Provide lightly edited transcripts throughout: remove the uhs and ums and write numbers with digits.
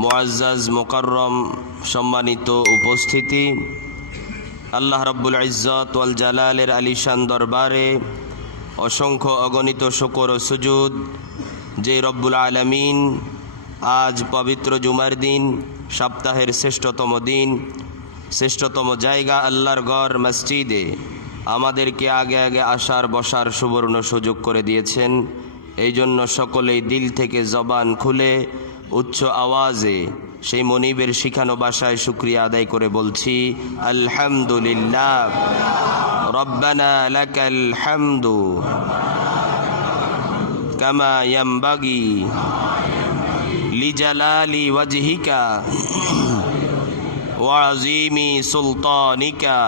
মুআজ্জাজ মুকাররম সম্মানিত উপস্থিতি, আল্লাহ রাব্বুল ইজ্জত ওয়াল জালালের আলিশান দরবারে অসংখ্য অগণিত শুকর ও সুজুদ যে রব্বুল আলামিন আজ পবিত্র জুমার দিন, সপ্তাহের শ্রেষ্ঠতম দিন, শ্রেষ্ঠতম জায়গা আল্লাহর ঘর মসজিদে আমাদেরকে আগে আগে আসার বসার সুবর্ণ সুযোগ করে দিয়েছেন। এই জন্য সকলেই দিল থেকে জবান খুলে উচ্চ আওয়াজে সেই মনিবের শিখানো ভাষায় শুকরিয়া আদায় করে বলছি আলহামদুলিল্লাহ। রব্বানা লাকাল হামদু কামা ইয়ামবাগি লিজালালি ওয়াজহিকা ওয়া আযীমি সুলতানিকা।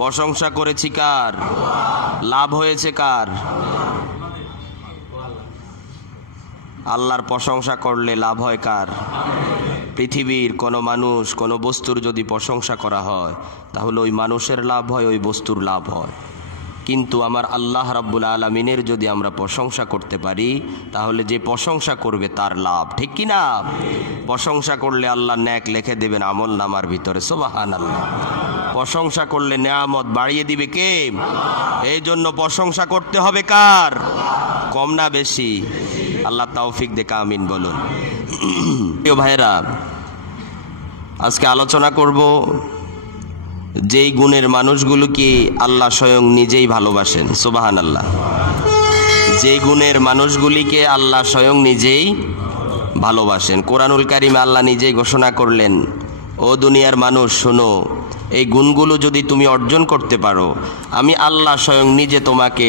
প্রশংসা করেছি কার? লাভ হয়েছে কার? আল্লাহর প্রশংসা করলে লাভ হয় কার? পৃথিবীর কোনো মানুষ, কোনো বস্তুর যদি প্রশংসা করা হয় তাহলে ওই মানুষের লাভ হয়, ওই বস্তুর লাভ হয়। কিন্তু আমার আল্লাহ রাব্বুল আলামিনের যদি আমরা প্রশংসা করতে পারি তাহলে যে প্রশংসা করবে তার লাভ, ঠিক কি না? প্রশংসা করলে আল্লাহ নেক লিখে দেবেন আমল নামার ভিতরে, সুবহানাল্লাহ। প্রশংসা করলে নেয়ামত বাড়িয়ে দিবে কে? এই জন্য প্রশংসা করতে হবে কার? কম না বেশি? আল্লাহ তৌফিক দেখ, আমিন বলুন। প্রিয় ভাইরা, আজকে আলোচনা করব যেই গুণের মানুষগুলোকে আল্লাহ স্বয়ং নিজেই ভালোবাসেন, সুবহানাল্লাহ। যেই গুণের মানুষগুলিকে আল্লাহ স্বয়ং নিজেই ভালোবাসেন। কোরআনুল কারীমে আল্লাহ নিজেই ঘোষণা করলেন, ও দুনিয়ার মানুষ শোনো, এই গুণগুলো যদি তুমি অর্জন করতে পারো আমি আল্লাহ স্বয়ং নিজে তোমাকে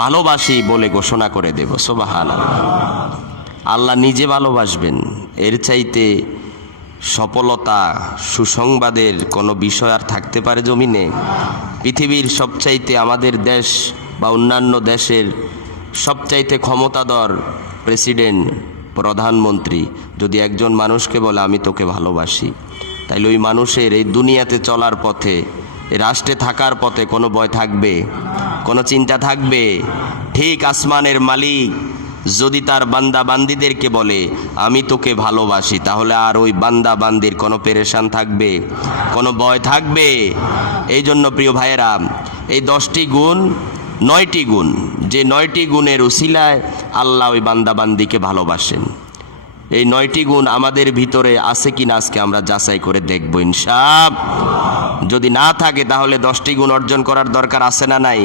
ভালোবাসি বলে ঘোষণা করে দেব, সুবহানাল্লাহ। আল্লাহ নিজে ভালোবাসবেন, এর চাইতে সফলতা, সুসংবাদের কোনো বিষয় আর থাকতে পারে জমিনে? পৃথিবীর সবচাইতে, আমাদের দেশ বা অন্যান্য দেশের সবচাইতে ক্ষমতাধর প্রেসিডেন্ট, প্রধানমন্ত্রী যদি একজন মানুষকে বলে আমি তোকে ভালোবাসি, তাইলে ওই মানুষের এই দুনিয়াতে চলার পথে, এই রাষ্ট্রে থাকার পথে কোনো ভয় থাকবে? কোনো চিন্তা থাকবে? ঠিক আসমানের মালিক যদি তার বান্দা বান্দিদেরকে বলে আমি তোকে ভালোবাসি, তাহলে আর ওই বান্দা বান্দির কোনো পেরেশান থাকবে? কোনো ভয় থাকবে? এই জন্য প্রিয় ভাইয়েরা, এই 10টি গুণ, 9টি গুণ, যে 9টি গুণের উসিলায় আল্লাহ ওই বান্দা বান্দিকে ভালোবাসেন, এই 9টি গুণ আমাদের ভিতরে আছে কিনা আজকে আমরা যাচাই করে দেখব ইনশাআল্লাহ। যদি না থাকে তাহলে 10টি গুণ অর্জন করার দরকার আছে না নাই?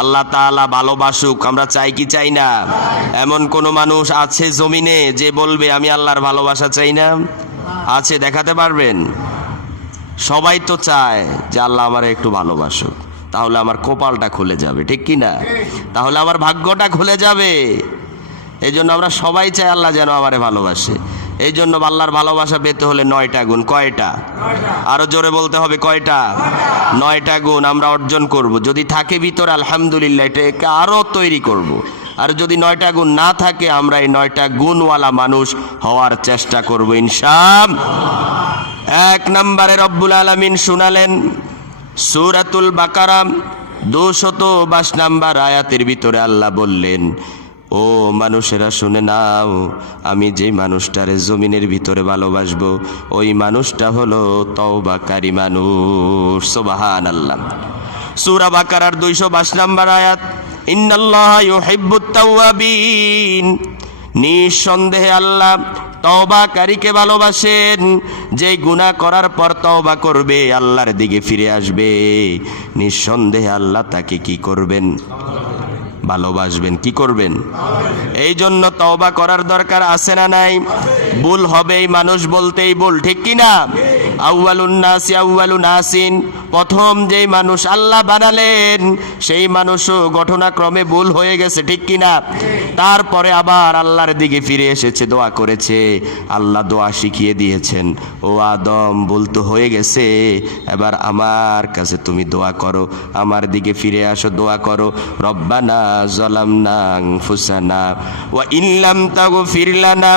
আল্লাহ তাআলা ভালোবাসুক, আমরা চাই কি চাই না? এমন কোন মানুষ আছে জমিনে যে বলবে আমি আল্লাহর ভালোবাসা চাই না? আছে? দেখাতে পারবেন? সবাই তো চায় যে আল্লাহ আমারে একটু ভালোবাসুক, তাহলে আমার কপালটা খুলে যাবে, ঠিক কি না? তাহলে আমার ভাগ্যটা খুলে যাবে। এই জন্য আমরা সবাই চাই আল্লাহ যেন আমারে ভালোবাসে। এই জন্য আল্লাহর ভালোবাসা পেতে হলে 9টা গুণ। কয়টা? আরো জোরে বলতে হবে, কয়টা? 9টা গুণ আমরা অর্জন করব। যদি থাকে ভিতরে আলহামদুলিল্লাহ, এটাকে আরো তৈরি করব। আর যদি 9টা গুণ না থাকে আমরা এই 9টা গুণওয়ালা মানুষ হওয়ার চেষ্টা করব ইনশাআল্লাহ। 1 নম্বরে রব্বুল আলামিন শুনালেন সূরাতুল বাকারা 222 নম্বর আয়াতের ভিতরে আল্লাহ বললেন, ও মানুষেরা শুনে নাও, আমি যেই মানুষটারে জমিনের ভিতরে ভালোবাসবো ওই মানুষটা হলো তওবাকারী মানুষ, সুবহানাল্লাহ। সূরা বাকারার 222 নম্বর আয়াত, ইন্নাল্লাহা ইউহিব্বুত তাওয়াবিন, নিঃসন্দেহে আল্লাহ তওবাকারীকে ভালোবাসেন। যে গুনাহ করার পর তওবা করবে, আল্লাহর দিকে ফিরে আসবে, নিঃসন্দেহে আল্লাহ তাকে কি করবেন? ভালোবাসবেন। কি করবেন? এই জন্য তওবা করার দরকার আছে না নাই? ভুল হবেই, মানুষ বলতেই ভুল, ঠিক কি না? আউয়ালুন নাসি আউয়ালু নাসিন, প্রথম যেই মানুষ আল্লাহ বানালেন সেই মানুষও ঘটনাক্রমে ভুল হয়ে গেছে, ঠিক কি না? তারপরে আবার আল্লাহর দিকে ফিরে এসেছে, দোয়া করেছে, আল্লাহ দোয়া শিখিয়ে দিয়েছেন, ও আদম ভুল তো হয়ে গেছে, এবার আমার কাছে তুমি দোয়া করো, আমার দিকে ফিরে আসো, দোয়া করো। রব্বানা যালামনা আনফুসানা ওয়া ইল্লাম তাগফির লানা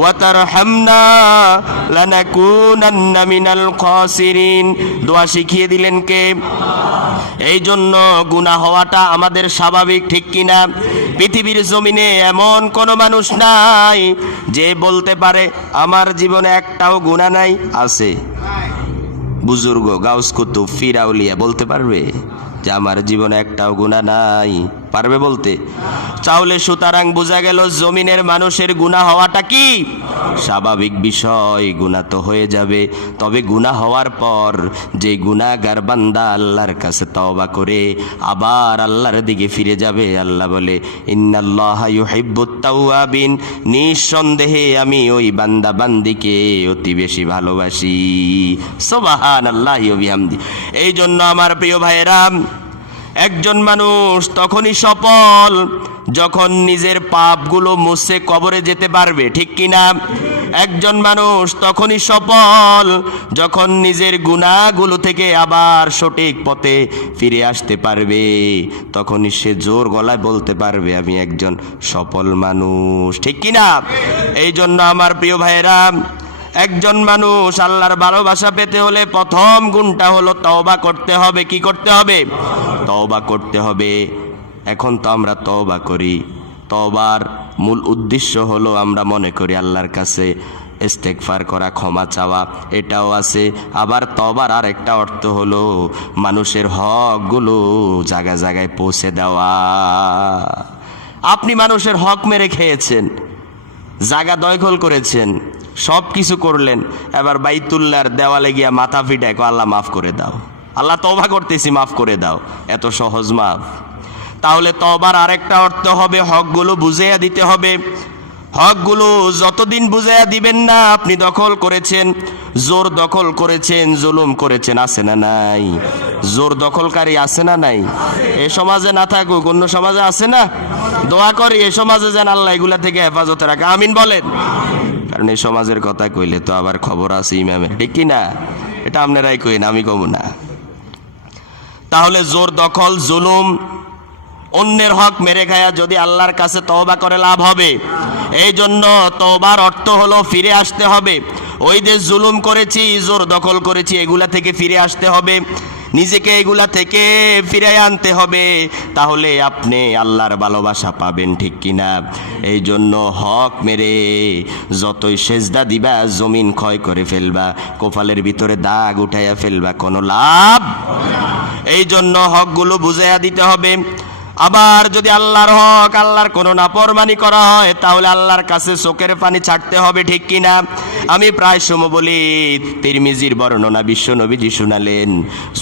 ওয়া তারহামনা লানাকুনান্না মিনাল খাসিরিন। দোয়া শিখিয়ে দিলেন কে? এই জন্য গুনাহ হওয়াটা আমাদের স্বাভাবিক, ঠিক কিনা? পৃথিবীর জমিনে এমন কোনো মানুষ নাই যে বলতে পারে আমার জীবনে একটাও গুনাহ নাই। আছে? বুজুর্গ গাউস কুতুব ফির আউলিয়া বলতে পারবে যে আমার জীবনে একটাও গুনাহ নাই? পারবে বলতে? তাহলে সুতরাং বোঝা গেল জমিনের মানুষের গুনাহ হওয়াটা কি স্বাভাবিক বিষয়। গুনাহ তো হয়ে যাবে, তবে গুনাহ হওয়ার পর যে গুনাহগার বান্দা আল্লাহর কাছে তওবা করে আবার আল্লাহর দিকে ফিরে যাবে, আল্লাহ বলে ইন্নাল্লাহা ইউহিব্বুত তাওয়াবিন, নিঃসন্দেহে আমি ওই বান্দা বান্দিকে অতি বেশি ভালোবাসি। সুবহানাল্লাহি ওয়া বিহামদি। এই জন্য আমার প্রিয় ভাইয়েরা, একজন মানুষ তখনই সফল যখন নিজের পাপগুলো মুছে কবরে যেতে পারবে, ঠিক কিনা? একজন মানুষ তখনই সফল যখন নিজের গুনাহগুলো থেকে আবার সঠিক পথে ফিরে আসতে পারবে, তখনই সে জোর গলায় বলতে পারবে আমি একজন সফল মানুষ, ঠিক কিনা? এই জন্য আমার প্রিয় ভাইয়েরা, একজন মানুষ আল্লাহর ভালোবাসা পেতে হলে প্রথম গুণটা হলো তওবা করতে হবে। কি করতে হবে? তওবা করতে হবে। এখন তো আমরা তওবা করি, তওবার মূল উদ্দেশ্য হলো আমরা মনে করি আল্লাহর কাছে ইস্তেগফার করা, ক্ষমা চাওয়া, এটাও আছে। আবার তওবার আর একটা অর্থ হলো মানুষের হকগুলো জায়গায় জায়গায় পৌঁছে দেওয়া। আপনি মানুষের হক মেরে খেয়েছেন, জায়গা দখল করেছেন, সব কিছু করলেন, এবার বাইতুল্লাহর দেওয়ালে গিয়া মাথা ফিটায় আল্লাহ মাফ করে দাও, আল্লাহ তওবা করতেছি মাফ করে দাও, এত সহজ মাফ? তাহলে তওবার আরেকটা অর্থ হবে হকগুলো বুঝাইয়া দিতে হবে। হকগুলো যতদিন বুঝাইয়া দিবেন না, আপনি দখল করেছেন, জোর দখল করেছেন, জুলুম করেছেন, আছে না নাই? জোর দখলকারী আছে না নাই? এ সমাজে না থাকুক, অন্য সমাজে আছে না? দোয়া করি এ সমাজে যেন আল্লাহ এগুলা থেকে হেফাজতে রাখে, আমিন বলেন। কারণ এই সমাজের কথা কইলে তো আবার খবর আছে ইমামের, ঠিক কিনা? এটা আপনারাই কইন, আমি কব না। তাহলে জোর দখল, জুলুম, অন্যের হক মেরে খায়া যদি আল্লাহর কাছে তওবা করে লাভ হবে। এই জন্য তওবার অর্থ হলো ফিরে আসতে হবে। ওই যে জুলুম করেছি, জোর দখল করেছি, এগুলা থেকে ফিরে আসতে হবে, নিজেকে এগুলা থেকে ফিরে আনতে হবে, তাহলে আপনি আল্লাহর ভালোবাসা পাবেন, ঠিক কিনা? এই জন্য হক মেরে যতই সেজদা দিবা জমিন ক্ষয় করে ফেলবা, কপালের ভিতরে দাগ উঠাইয়া ফেলবা, কোনো লাভ। এই জন্য হকগুলো বুঝাইয়া দিতে হবে। আবার যদি আল্লাহর হক, আল্লাহর কোনো নাফরমানি করা হয়, তাহলে আল্লাহর কাছে চোখের পানি ছাড়তে হবে, ঠিক কিনা? আমি প্রায় সময় বলি, তিরমিজির বর্ণনা বিশ্ব নবীজি শুনালেন,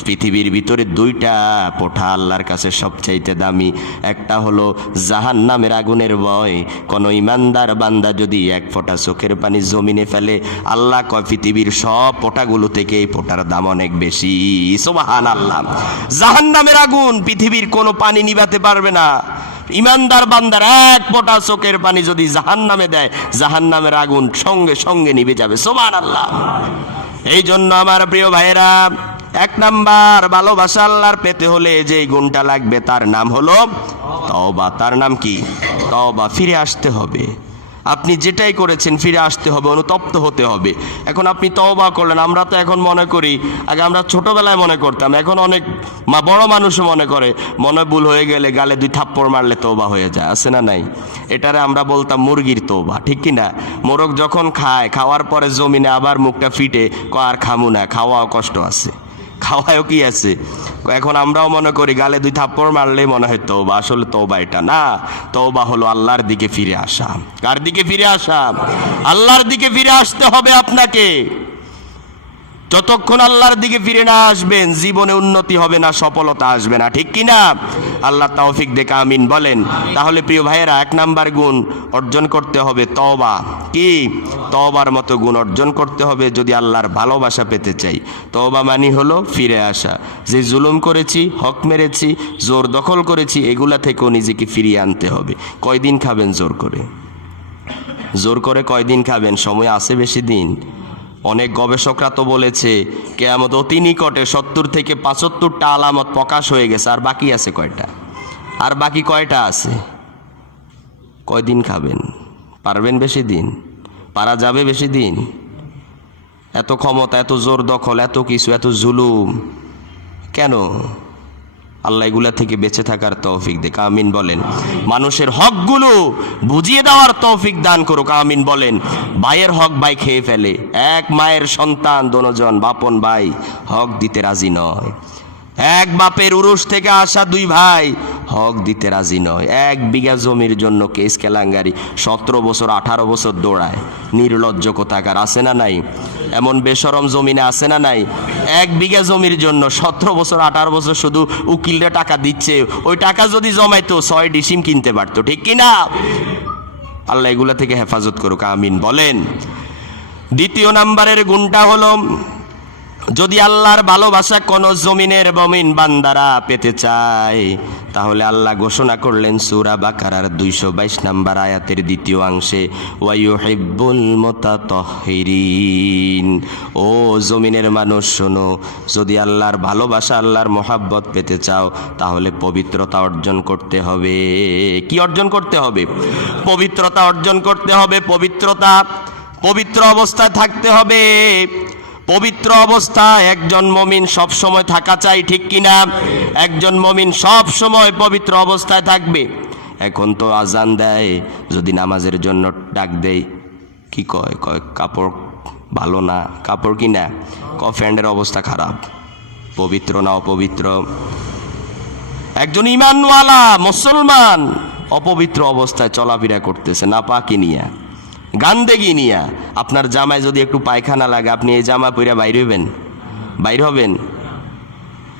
পৃথিবীর ভিতরে দুইটা পোঠা আল্লাহর কাছে সবচাইতে দামি। একটা হলো জাহান্নামের আগুনের ভয়। কোনো ইমানদার বান্দা যদি এক ফোঁটা চোখের পানি জমিনে ফেলে, আল্লাহ কয় পৃথিবীর সব পোটাগুলো থেকে এই পোটার দাম অনেক বেশি। সুবহানাল্লাহ। জাহান্নামের আগুন পৃথিবীর কোনো পানি নিভাতে পারবে না। ইমানদার বান্দার এক ফোঁটা চোখের পানি যদি জাহান্নামে দেয়, জাহান্নামের আগুন সঙ্গে সঙ্গে নিভে যাবে। সুবহানাল্লাহ। এই জন্য আমার প্রিয় ভাইয়েরা, এক নাম্বার ভালোবাসা আল্লাহর পেতে হলে যে গুণটা লাগবে তার নাম হলো তওবা। তার নাম কি? তওবা। ফিরে আসতে হবে। আপনি যেটাই করেছেন ফিরে আসতে হবে, অনুতপ্ত হতে হবে। এখন আপনি তওবা করলেন, আমরা তো এখন মনে করি, আগে আমরা ছোটবেলায় মনে করতাম, এখন অনেক বড় মানুষও মনে করে মনে ভুল হয়ে গেলে গালে 2 থাপ্পড় মারলে তওবা হয়ে যায়, আছে না নাই? এটারে আমরা বলতাম মুরগির তওবা, ঠিক কিনা? মোরগ যখন খায়, খাওয়ার পরে জমিনে আবার মুখটা ফিটে আর খামু না, খাওয়াও কষ্ট আছে, খাওয়ায়ও কি আছে। এখন আমরাও মনে করি গালে 2 থাপ্পড় মারলেই মনে হয় তওবা। আসলে তওবা এটা না। তওবা হলো আল্লাহর দিকে ফিরে আসা। কার দিকে ফিরে আসা? আল্লাহর দিকে ফিরে আসতে হবে আপনাকে। যতক্ষণ আল্লাহর দিকে ফিরে না আসবেন, জীবনে উন্নতি হবে না, সফলতা আসবে না, ঠিক কিনা? আল্লাহ তৌফিক দেখে আমিন বলেন। তাহলে প্রিয় ভাইয়েরা, 1 নাম্বার গুণ অর্জন করতে হবে তওবা। কি? তওবার মতো গুণ অর্জন করতে হবে যদি আল্লাহর ভালোবাসা পেতে চাই। তওবা মানে হলো ফিরে আসা। যে জুলুম করেছি, হক মেরেছি, জোর দখল করেছি, এগুলা থেকেও নিজেকে ফিরিয়ে আনতে হবে। কয়দিন খাবেন জোর করে? জোর করে কয়দিন খাবেন? সময় আছে বেশি দিন। অনেক গবেষকরা তো বলেছে কিয়ামত অতি নিকটে 70 থেকে 75টা আলামত প্রকাশ হয়ে গেছে। আর বাকি আছে কয়টা? আর বাকি কয়টা আছে? কয়দিন খাবেন? পারবেন বেশি দিন? পারা যাবে বেশি দিন? এত ক্ষমতা, এত জোর দখল, এত কিছু, এত জুলুম কেন? আল্লাহ এগুলা থেকে বেঁচে থাকার তৌফিক দেখ, আমিন বলেন। মানুষের হকগুলো বুঝিয়ে দেওয়ার তৌফিক দান করুক, আমিন বলেন। ভাইয়ের হক ভাই খেয়ে ফেলে, এক মায়ের সন্তান দোনোজন বাপন ভাই হক দিতে রাজি নয়। এক বাপের উরুষ থেকে আসা দুই ভাই হক দিতে রাজি নয়। 1 বিঘা জমির জন্য কেস কেলাঙ্গারি 17 বছর 18 বছর দৌড়ায়। নির্লজ্জ কোথাকার, আছে না নাই? এমন বেশরম জমিনে আছে না নাই? 1 বিঘা জমির জন্য 17 বছর 18 বছর শুধু উকিলরা টাকা দিচ্ছে। ওই টাকা যদি জমাইতো 6 ডিসিম কিনতে পারতো, ঠিক কিনা? আল্লাহ এগুলা থেকে হেফাজত করুক, আমিন বলেন। দ্বিতীয় নাম্বারের গুণটা হলো, যদি আল্লাহর ভালোবাসা কোন জমিনের মুমিন বান্দারা পেতে চায়, তাহলে আল্লাহ ঘোষণা করলেন সূরা বাকারার 222 নম্বর আয়াতের দ্বিতীয় অংশে, ওয়ায়ুহিব্বুল মুতাতাহহিরিন। ও জমিনের মানুষ শোনো, যদি আল্লাহর ভালোবাসা আল্লাহর মোহাব্বত পেতে চাও, তাহলে পবিত্রতা অর্জন করতে হবে। কি অর্জন করতে হবে? পবিত্রতা অর্জন করতে হবে। পবিত্র অবস্থায় থাকতে হবে। পবিত্র অবস্থায় একজন মুমিন সব সময় থাকা চাই, ঠিক কিনা? একজন মুমিন সব সময় পবিত্র অবস্থায় থাকবে। এখন তো আজান দেয়, যদি নামাজের জন্য ডাক দেয়, কি কয় কাপড় ভালো না, কাপড় কিনা ফ্যান্ডের অবস্থা খারাপ, পবিত্র না অপবিত্র? একজন ঈমানওয়ালা মুসলমান অপবিত্র অবস্থায় চলাফেরা করতেছে, না পাকি নিয়া, গান্দেগি নিয়া। আপনার জামায় যদি একটু পায়খানা লাগে, আপনি এই জামা পরে বাইর হবেন?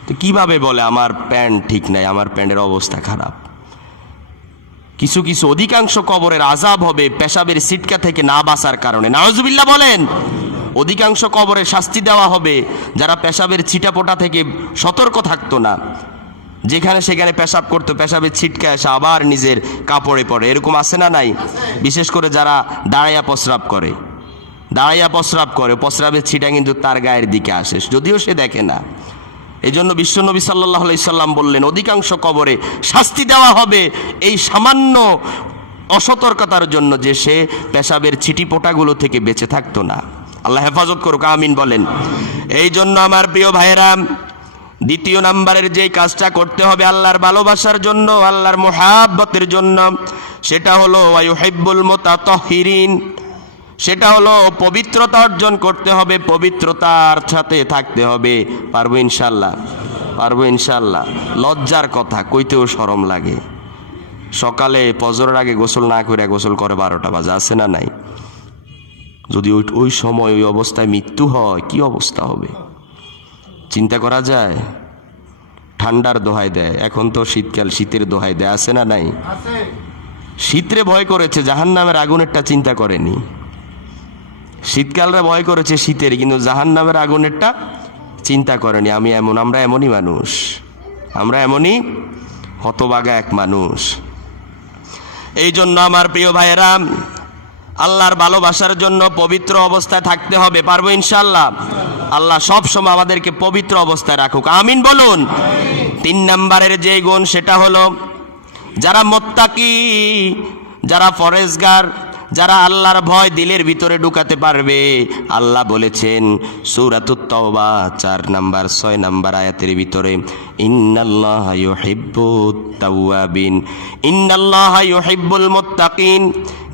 তো কিভাবে বলে আমার প্যান্ট ঠিক নাই, আমার প্যান্টের অবস্থা খারাপ? কিছু অধিকাংশ কবরের আযাব হবে পেশাবের সিটকা থেকে না বাঁচার কারণে, নাউজুবিল্লাহ বলেন। অধিকাংশ কবরে শাস্তি দেওয়া হবে যারা পেশাবের ছিটাপোটা থেকে সতর্ক থাকতো না, যেখানে সেখানে পেশাব করতো, পেশাবের ছিটকা এসে আবার নিজের কাপড়ে পড়ে। এরকম আছে না নাই? বিশেষ করে যারা দাঁড়াইয়া প্রস্রাব করে, প্রস্রাবের ছিটা কিন্তু তার গায়ের দিকে আসে, যদিও সে দেখে না। এই জন্য বিশ্বনবী সাল্লাল্লাহু আলাইহি সাল্লাম বললেন, অধিকাংশ কবরে শাস্তি দেওয়া হবে এই সামান্য অসতর্কতার জন্য, যে সে পেশাবের ছিটিপোটাগুলো থেকে বেঁচে থাকতো না। আল্লাহ হেফাজত করুক, আমিন বলেন। এই জন্য আমার প্রিয় ভাইয়েরা, দ্বিতীয় নাম্বারের যে কাজটা করতে হবে আল্লাহর ভালোবাসার জন্য, আল্লাহর মুহাব্বতের জন্য, সেটা হলো ওয়ায়ুহিব্বুল মুতাতাহহিরিন। সেটা হলো পবিত্রতা অর্জন করতে হবে, পবিত্রতার সাথে থাকতে হবে। পারবো ইনশাল্লাহ? পারবো ইনশাল্লাহ। লজ্জার কথা, কইতেও শরম লাগে। সকালে ফজরের আগে গোসল না করে গোসল করে 12টা বাজে, আছে না নাই? যদি ওই সময় ওই অবস্থায় মৃত্যু হয়, কি অবস্থা হবে চিন্তা করা যায়? ঠান্ডার দোহাই দেয়, এখন তো শীতকাল, শীতের দোহাই দেয়, আছে না নাই? শীতরে ভয় করেছে, জাহান্নামের আগুনেরটা চিন্তা করেনি। শীতকালরা ভয় করেছে শীতের, কিন্তু জাহান্নামের আগুনেরটা চিন্তা করেনি। আমরা এমনই মানুষ, আমরা এমনই হতভাগা এক মানুষ। এই জন্য আমার প্রিয় ভাইয়েরা, আল্লাহর ভালোবাসার জন্য পবিত্র অবস্থায় থাকতে হবে। পারবো ইনশাল্লাহ? আল্লাহ সব সময় আমাদেরকে পবিত্র অবস্থায় রাখুক, আমিন বলুন। 3 নম্বরের যে গুণ, সেটা হলো যারা মুত্তাকি, যারা ফরেজগার, যারা আল্লাহর ভয় দিলের ভিতরে ঢুকাতে পারবে। আল্লাহ বলেছেন সূরাতুত তাওবা 4 নম্বর 6 নম্বর আয়াতের ভিতরে, ইন্নাল্লাহা ইউহিব্বুত তাওয়াবিন ইন্নাল্লাহা ইউহিব্বুল মুত্তাকিন।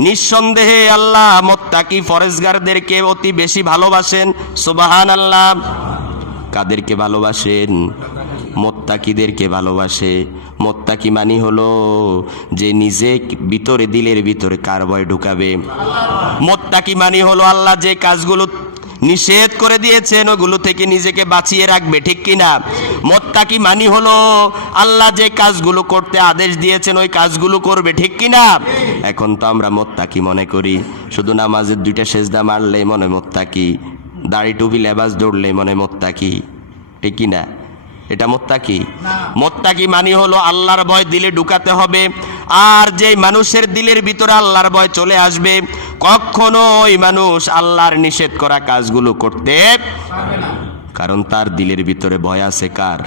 নিঃসন্দেহে আল্লাহ মুত্তাকি ফরেজগারদেরকে অতি বেশি ভালোবাসেন। সুবহানাল্লাহ। কাদেরকে ভালোবাসেন? মুত্তাকিদেরকে ভালোবাসে। মুত্তাকি মানে হলো যে নিজে ভিতরে, দিলের ভিতরে কার ভয় ঢুকাবে। মুত্তাকি মানে হলো আল্লাহ যে কাজগুলো নিষেধ করে দিয়েছেন ওগুলো থেকে নিজেকে বাঁচিয়ে রাখবে, ঠিক কিনা? মুত্তাকি মানে হলো আল্লাহ যে কাজগুলো করতে আদেশ দিয়েছেন ওই কাজগুলো করবে, ঠিক কিনা? এখন তো আমরা মুত্তাকি মনে করি শুধু নামাজের 2টা সেজদা মারলেই মনে মুত্তাকি, দাড়ি টুপি লেবাস দৌড়লেই মনে মুত্তাকি, ঠিক কিনা? এটা মুত্তাকি? মুত্তাকি মানে হলো আল্লাহর ভয় দিলে ঢুকাতে হবে। আর যে মানুষের দিলের ভিতরে আল্লাহর ভয় চলে আসবে, কখনো ওই মানুষ আল্লাহর নিষেধ করা কাজগুলো করতে পারবে না, কারণ তার দিলের ভিতরে ভয় আছে কার?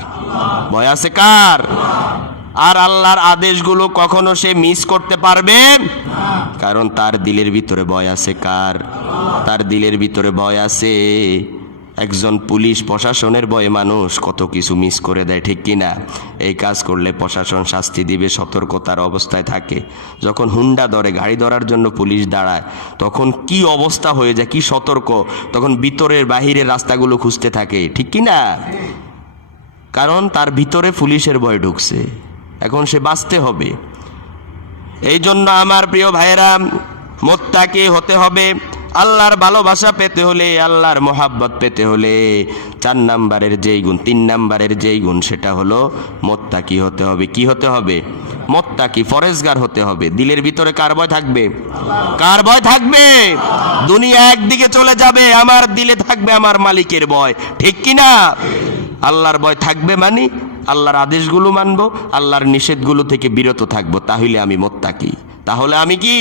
ভয় আছে কার? আর আল্লাহর আদেশগুলো কখনো সে মিস করতে পারবে না, কারণ তার দিলের ভিতরে ভয় আছে কার? তার দিলের ভিতরে ভয় আছে একজন পুলিশ প্রশাসনের ভয়ে মানুষ কত কিছু মিস করে দেয়, ঠিক কিনা? এই কাজ করলে প্রশাসন শাস্তি দিবে, সতর্কতার অবস্থায় থাকে। যখন হুন্ডা ধরে, গাড়ি ধরার জন্য পুলিশ দাঁড়ায়, তখন কি অবস্থা হয়ে যায়, কি সতর্ক, তখন ভিতরের বাহিরের রাস্তাগুলো খুঁজতে থাকে, ঠিক কিনা? কারণ তার ভিতরে পুলিশের ভয় ঢুকছে, এখন সে বাঁচতে হবে। এই জন্য আমার প্রিয় ভাইয়েরা, মুত্তাকি হতে হবে। আল্লাহর ভালোবাসা পেতে হলে, আল্লাহর মোহাব্বত পেতে হলে 4 নাম্বারের যেই গুণ, 3 নাম্বারের যেই গুণ, সেটা হলো মুত্তাকি হতে হবে। কি হতে হবে? মুত্তাকি, ফরেজগার হতে হবে। দিলের ভিতরে কার ভয় থাকবে? কার ভয় থাকবে? দুনিয়া একদিকে চলে যাবে, আমার দিলে থাকবে আমার মালিকের ভয়, ঠিক কিনা? আল্লাহর ভয় থাকবে মানে আল্লাহর আদেশগুলো মানবো, আল্লাহর নিষেধগুলো থেকে বিরত থাকবো, তাহলে আমি মুত্তাকি। তাহলে আমি কি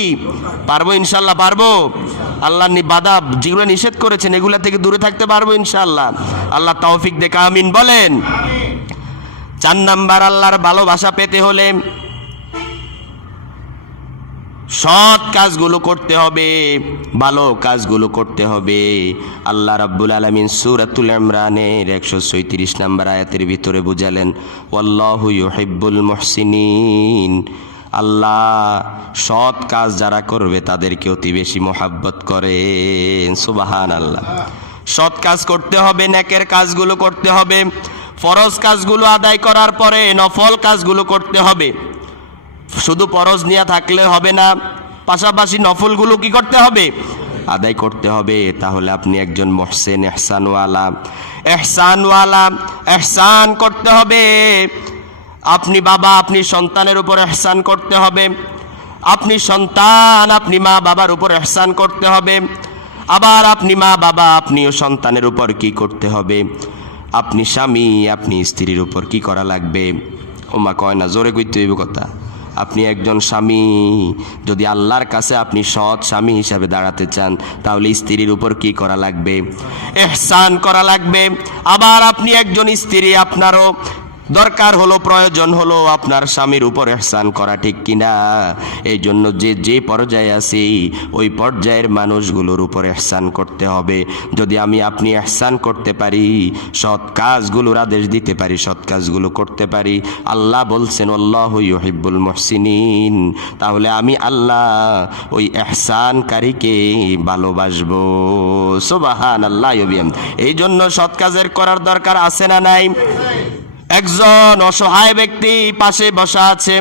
পারবো? ইনশাল্লাহ পারবো। আল্লাহর বাধা যেগুলো নিষেধ করেছেন এগুলা থেকে দূরে থাকতে পারবো ইনশাল্লাহ। আল্লাহ তৌফিক দেখ, আমিন বলেন। 4 নাম্বার, আল্লাহর ভালোবাসা পেতে হলে সৎ কাজগুলো করতে হবে, ভালো কাজগুলো করতে হবে। আল্লাহ রাব্বুল আলামিন সূরাতুল ইমরানের 136 নম্বর আয়াতের ভিতরে বুঝালেন, ওয়াল্লাহু ইউহিব্বুল মুহসিনিন। আল্লাহ সৎ কাজ যারা করবে তাদেরকে অতি বেশি মোহাব্বত করেন। সুবহানাল্লাহ। সৎ কাজ করতে হবে, নেকের কাজগুলো করতে হবে, ফরজ কাজগুলো আদায় করার পরে নফল কাজগুলো করতে হবে। শুধু ফরজ নিয়ে থাকলে হবে না, পাশাপাশি নফলগুলো কি করতে হবে? আদায় করতে হবে। তাহলে আপনি একজন মুহসিন, ইহসানওয়ালা। ইহসানওয়ালা, ইহসান করতে হবে। আপনি বাবা, আপনি সন্তানের উপর ইহসান করতে হবে। আপনি সন্তান, আপনি মা বাবার উপর ইহসান করতে হবে। আবার আপনি মা বাবা, আপনিও সন্তানের উপর কি করতে হবে? আপনি স্বামী, আপনি স্ত্রীর উপর কি করা লাগবে? ওমা কয় না, জোরে কইতে হইব কথা। আপনি একজন স্বামী, যদি আল্লাহর কাছে আপনি সৎ স্বামী হিসাবে দাঁড়াতে চান, তাহলে স্ত্রীর উপর কি করা লাগবে? ইহসান করা লাগবে। আবার আপনি একজন স্ত্রী, আপনারও দরকার হলো, প্রয়োজন হলো আপনার স্বামীর উপর ইহসান করা, ঠিক কিনা? এই জন্য যে পর্যায়ে আছি ওই পর্যায়ের মানুষগুলোর উপর ইহসান করতে হবে। যদি আপনি ইহসান করতে পারি, সৎ কাজগুলোর আদেশ দিতে পারি, সৎ কাজগুলো করতে পারি, আল্লাহ বলছেন আল্লাহু ইউহিব্বুল মুহসিনিন, তাহলে আমি আল্লাহ ওই ইহসানকারীকে ভালোবাসবো। সুবহানাল্লাহ। এই জন্য সৎ কাজের করার দরকার আছে না নাই? একজন অসহায় ব্যক্তি পাশে বসা আছে,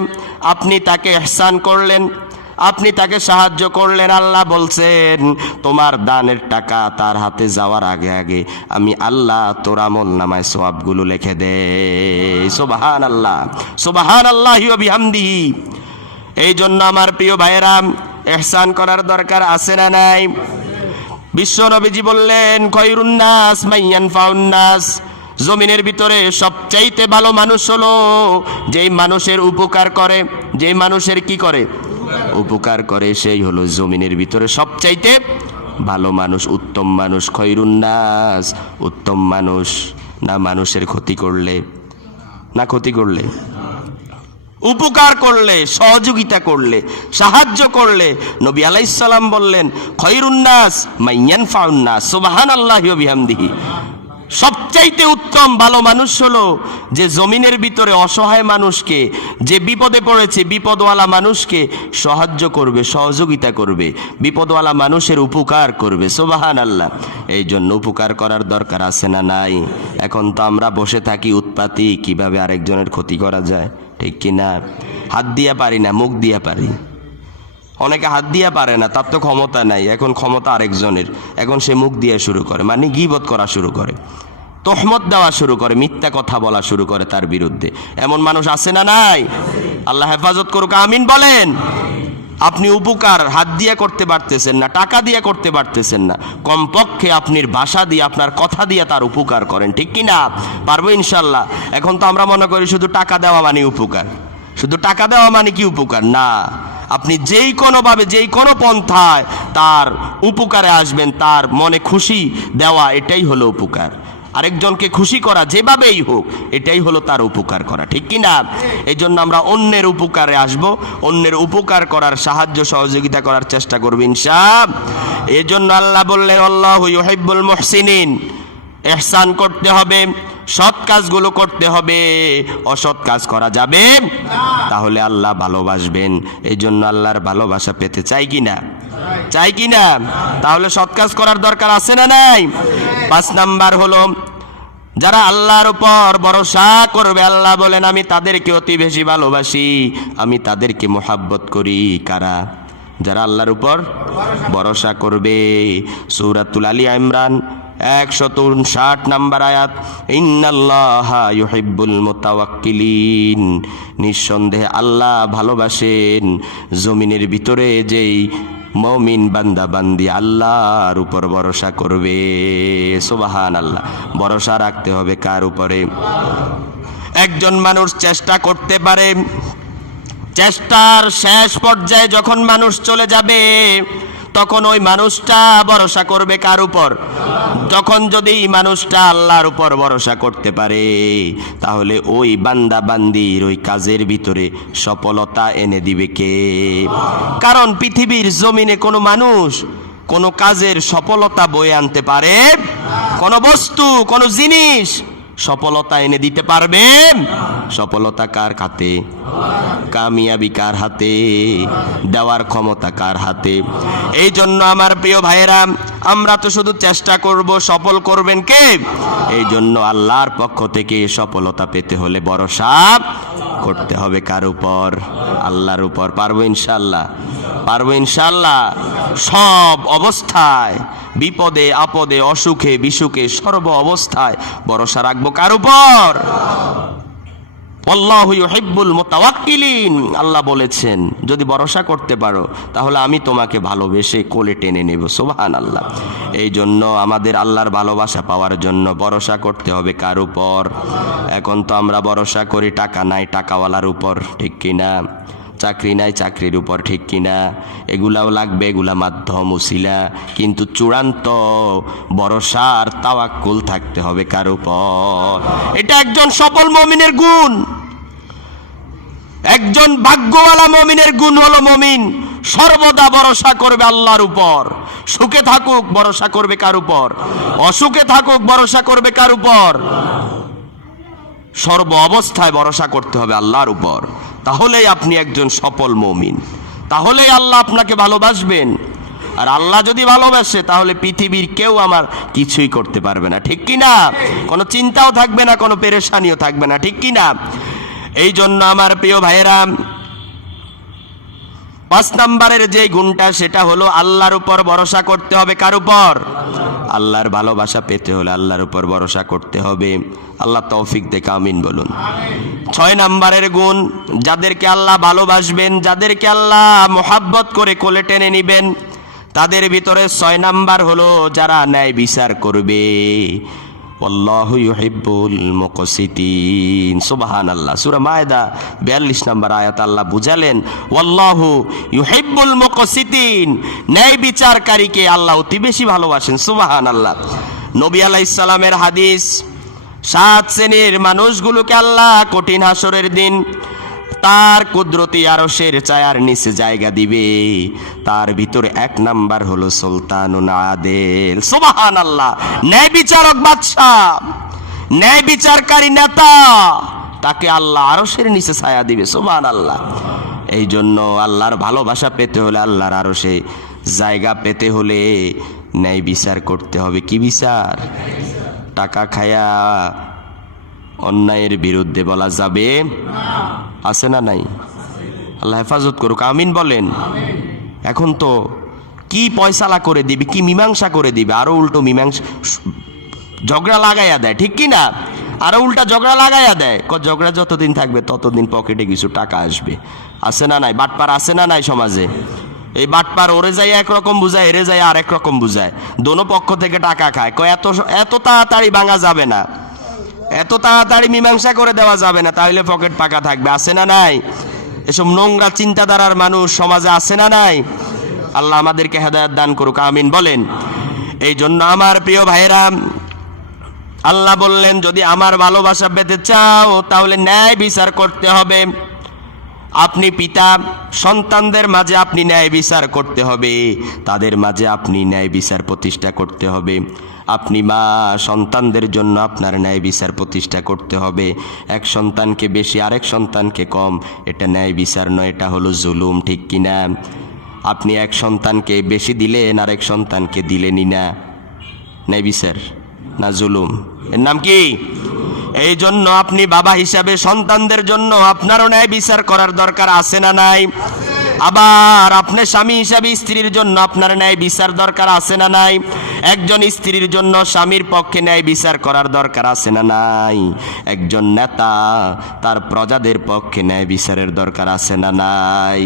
আপনি তাকে ইহসান করলেন, আপনি তাকে সাহায্য করলেন। আল্লাহ বলছেন তোমার দানের টাকা তার হাতে যাওয়ার আগে আগে আমি আল্লাহ তোর আমলনামায় সওয়াবগুলো লিখে দেই। সুবহানাল্লাহ, সুবহানাল্লাহি ওয়া বিহামদিহি। এই জন্য আমার প্রিয় ভাইয়েরা, ইহসান করার দরকার আছে না নাই? বিশ্ব নবীজি বললেন, খয়রুন নাস মান ইয়ানফাউন নাস। জমিনের ভিতরে সবচাইতে ভালো মানুষ হলো যেই মানুষের উপকার করে, যেই মানুষের কি করে? উপকার করে, সেই হলো জমিনের ভিতরে সবচাইতে ভালো মানুষ, উত্তম মানুষ। খয়রুন নাস, উত্তম মানুষ না মানুষের ক্ষতি করলে, না ক্ষতি করলে, উপকার করলে, সহযোগিতা করলে, সাহায্য করলে। নবী আলাইহিস সালাম বললেন, খয়রুন নাস মান ইয়ানফাউন নাস। সুবহানাল্লাহি ওয়া বিহামদিহি। সবচাইতে উত্তম ভালো মানুষ হলো যে জমিনের ভিতরে অসহায় মানুষকে, যে বিপদে পড়েছে বিপদওয়ালা মানুষকে সাহায্য করবে, সহযোগিতা করবে, বিপদওয়ালা মানুষের উপকার করবে। সুবহানাল্লাহ। এই জন্য উপকার করার দরকার আছে না নাই? এখন তো আমরা বসে থাকি উৎপাতি, কিভাবে আরেকজনের ক্ষতি করা যায়, ঠিক কিনা? হাত দিয়া পারি না, মুখ দিয়া পারি। অনেকে হাত দিয়া পারে না, তার তো ক্ষমতা নাই, এখন ক্ষমতা আরেকজনের, এখন সে মুখ দিয়ে শুরু করে, মানে গীবত করা শুরু করে, তহমত দেওয়া শুরু করে, মিথ্যা কথা বলা শুরু করে তার বিরুদ্ধে। এমন মানুষ আছে না নাই? আল্লাহ হেফাজত করুক, আমিন বলেন। আপনি উপকার হাত দিয়ে করতে পারতেছেন না, টাকা দিয়ে করতে পারতেছেন না, কমপক্ষে আপনার ভাষা দিয়ে, আপনার কথা দিয়ে তার উপকার করেন, ঠিক কিনা? পারবো ইনশাল্লাহ। এখন তো আমরা মনে করি শুধু টাকা দেওয়া মানে উপকার, শুধু টাকা দেওয়া মানে কি উপকার? না, আপনি যেই কোনোভাবে, যেই কোনো পন্থায় তার উপকারে আসবেন, তার মনে খুশি দেওয়া, এটাই হলো উপকার। আরেকজনকে খুশি করা যেভাবেই হোক, এটাই হলো তার উপকার করা, ঠিক কিনা? এই জন্য আমরা অন্যের উপকারে আসব, অন্যের উপকার করার, সাহায্য সহযোগিতা করার চেষ্টা করব ইনশাআল্লাহ। এই জন্য আল্লাহ বললেন আল্লাহু ইউহিব্বুল মুহসিনিন। ইহসান করতে হবে, সৎ কাজগুলো করতে হবে, অসৎ কাজ করা যাবে তাহলে আল্লাহ ভালোবাসবেন। এই জন্য আল্লাহর ভালোবাসা পেতে চাই কিনা? চাই কিনা? তাহলে সৎ কাজ করার দরকার আছে না নাই? 5 নাম্বার হলো যারা আল্লাহর উপর ভরসা করবে, আল্লাহ বলেন আমি তাদেরকে অতি বেশি ভালোবাসি, আমি তাদেরকে মোহাব্বত করি। কারা? যারা আল্লাহর উপর ভরসা করবে। সূরাতুল আলী ইমরান 159 নাম্বার আয়াত, ইন্নাল্লাহা ইউহিব্বুল মুতাওয়াক্কিলিন, নিঃসন্দেহে আল্লাহ ভালোবাসেন জমিনের ভিতরে যেই মুমিন বান্দা বান্দি আল্লাহর উপর ভরসা করবে। সুবহানাল্লাহ। ভরসা রাখতে হবে কার উপরে? একজন মানুষ চেষ্টা করতে পারে, চেষ্টার শেষ পর্যায়ে যখন মানুষ চলে যাবে তখন ওই মানুষটা ভরসা করবে কার উপর? তখন যদি মানুষটা আল্লাহর উপর ভরসা করতে পারে তাহলে ওই বান্দা বান্দির ওই কাজের ভিতরে সফলতা এনে দিবে কে? কারণ পৃথিবীর জমিনে কোনো মানুষ কোনো কাজের সফলতা বয়ে আনতে পারে? কোনো বস্তু, কোনো জিনিস সফলতা এনে দিতে পারবে? সফলতা কার হাতে? কামিয়াবি কার হাতে? দেওয়ার ক্ষমতা কার হাতে? এই জন্য আমার প্রিয় ভাইয়েরা, আমরা তো শুধু চেষ্টা করব, সফল করবেন কে? এই জন্য আল্লাহর পক্ষ থেকে সফলতা পেতে হলে ভরসা করতে হবে কার উপর? আল্লাহর উপর। পারবো ইনশাআল্লাহ? পারবো ইনশাআল্লাহ? সব অবস্থায়, বিপদে আপদে, অসুখে বিসুখে, সর্ব অবস্থায় ভরসা রাখবো কার উপর? আল্লাহু ইউহিব্বুল মুতাওয়াক্কিলিন। আল্লাহ বলেছেন যদি ভরসা করতে পারো তাহলে আমি তোমাকে ভালোবেসে কোলে টেনে নেব। সুবহানাল্লাহ। এই জন্য আমাদের আল্লাহর ভালোবাসা পাওয়ার জন্য ভরসা করতে হবে কার উপর? এখন তো আমরা ভরসা করি টাকা নাই টাকাওয়ালার উপর, ঠিক কিনা? চাকরি নাই চাকরির উপর, ঠিক কিনা? এগুলাও লাগবে, এগুলা মাধ্যম উসিলা, কিন্তু চূড়ান্ত ভরসার তাওয়াক্কুল থাকতে হবে কার উপর? এটা একজন সফল মুমিনের গুণ। একজন ভাগ্যওয়ালা মুমিনের গুণ হলো মুমিন সর্বদা ভরসা করবে আল্লাহর উপর। সুখে থাকুক ভরসা করবে কার উপর? অসুখে থাকুক ভরসা করবে কার উপর? সর্ব অবস্থায় ভরসা করতে হবে আল্লাহর উপর। তাহলেই আপনি একজন সফল মুমিন, তাহলেই আল্লাহ আপনাকে ভালোবাসবেন। আর আল্লাহ যদি ভালোবাসে তাহলে পৃথিবীর কেউ আমার কিছুই করতে পারবে না, ঠিক কিনা? কোনো চিন্তাও থাকবে না, কোনো পেরেশানিও থাকবে না, ঠিক কিনা? এই জন্য আমার প্রিয় ভাইয়েরা, 5 নাম্বারের যে গুণটা সেটা হলো আল্লাহর উপর ভরসা করতে হবে কার উপর? আল্লাহর ভালোবাসা পেতে হলে আল্লাহর উপর ভরসা করতে হবে। আল্লাহ তৌফিক দেখে আমিন বলুন। 6 নাম্বারের গুণ, যাদেরকে আল্লাহ ভালোবাসবেন, যাদেরকে আল্লাহ মোহাব্বত করে কোলে টেনে নিবেন, তাদের ভিতরে 6 নাম্বার হলো যারা ন্যায় বিচার করবে। আল্লাহু ইউহিব্বুল মুকসিতিন। সুবহানাল্লাহ। সূরা মায়দা 42 নম্বর আয়াত আল্লাহ বুঝালেন আল্লাহু ইউহিব্বুল মুকসিতিন, ন্যায় বিচারকারীকে আল্লাহ অতি বেশি ভালোবাসেন। সুবহানাল্লাহ। নবী আলাইহিস সালামের হাদিস, 7 শ্রেণীর মানুষগুলোকে আল্লাহ কঠিন হাসরের দিন তার কুদরতি আরশের ছায়ার নিচে জায়গা দিবে। তার ভিতরে 1 নাম্বার হলো সুলতানুন আদেল। সুবহানাল্লাহ। ন্যায় বিচারক বাদশা, ন্যায় বিচারকারী নেতা, তাকে আল্লাহ আরশের নিচে ছায়া দিবে। সুবহানাল্লাহ। এই জন্য আল্লাহর ভালোবাসা পেতে হলে, আল্লাহর আরশে জায়গা পেতে হলে ন্যায় বিচার করতে হবে। কি বিচার? টাকা খায়া অন্যায়ের বিরুদ্ধে বলা যাবে আছে না নাই? আল্লাহ হেফাজত করুক, আমিন বলেন। এখন তো কি পয়সালা করে দিবে, কি মীমাংসা করে দিবে, আরো উল্টো মীমাংসা ঝগড়া লাগাইয়া দেয়, ঠিক কি না? আরো উল্টা ঝগড়া লাগাইয়া দেয়। ঝগড়া যতদিন থাকবে ততদিন পকেটে কিছু টাকা আসবে। আছে না নাই? বাটপার আছে না নাই সমাজে? এই বাটপার ওরে যাই একরকম বুঝায়, এরে যাই আর একরকম বুঝায়, দোনো পক্ষ থেকে টাকা খায়। এত তাড়াতাড়ি ভাঙা যাবে না, এত তাড়াতাড়ি মীমাংসা করে দেওয়া যাবে না, তাহলে পকেট পাকা থাকবে। আছে না নাই? এসব নোংরা চিন্তাধারার মানুষ সমাজে আছে না নাই? আল্লাহ আমাদেরকে হেদায়েত দান করুক, আমিন বলেন। এই জন্য আমার প্রিয় ভাইয়েরা, আল্লাহ বললেন যদি আমার ভালোবাসা পেতে চাও তাহলে ন্যায় বিচার করতে হবে। আপনি পিতা, সন্তানদের মাঝে আপনি ন্যায় বিচার করতে হবে, তাদের মাঝে আপনি ন্যায় বিচার প্রতিষ্ঠা করতে হবে। আপনি মা, সন্তানদের জন্য আপনার ন্যায় বিচার প্রতিষ্ঠা করতে হবে। এক সন্তানকে বেশি আরেক সন্তানকে কম, এটা ন্যায় বিচার নয়, এটা হলো জুলুম, ঠিক কিনা? আপনি এক সন্তানকে বেশি দিলেন, আরেক সন্তানকে দিলেনই না, ন্যায় বিচার না জুলুম? এর নাম কি? এই জন্য আপনি বাবা হিসাবে সন্তানদের জন্য আপনারও ন্যায় বিচার করার দরকার আছে না নাই? আবার আপনি স্বামী হিসাবে স্ত্রীর জন্য আপনার ন্যায় বিচার দরকার আছে না নাই? একজন স্ত্রীর জন্য স্বামীর পক্ষে ন্যায় বিচার করার দরকার আছে না নাই? একজন নেতা তার প্রজাদের পক্ষে ন্যায় বিচারের দরকার আছে না নাই?